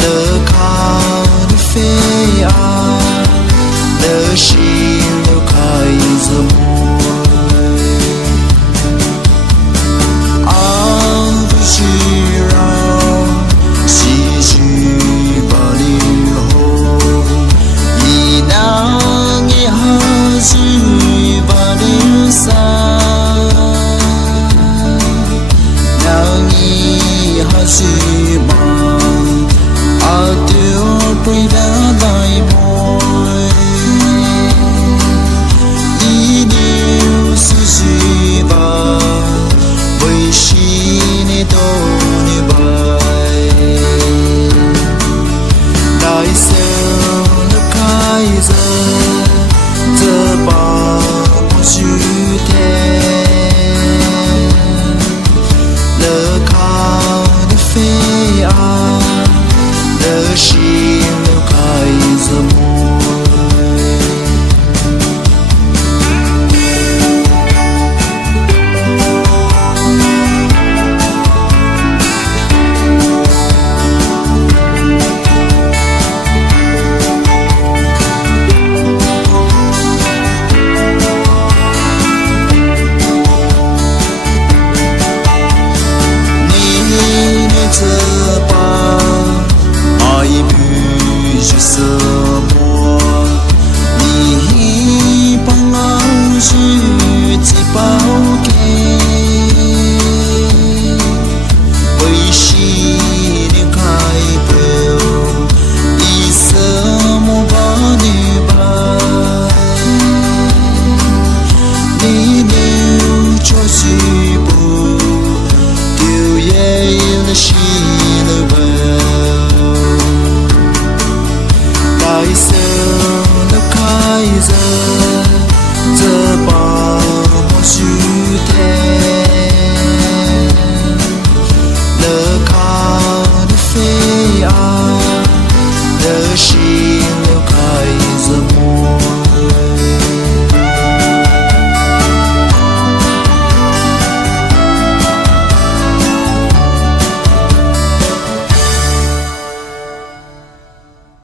乐康的飞啊，乐心乐开着梦，昂不虚让，喜剧把你后，一囊一哈去把你散。希望啊，丢不了来回，一流是希望，为谁你都你白，来生的开着，这把我去天，乐康。飞啊，乐心乐开着梦。这把爱不是什么，你帮我去接包给，为谁你开不，一什么把你白，你留着去不，丢也了心。来生的开着。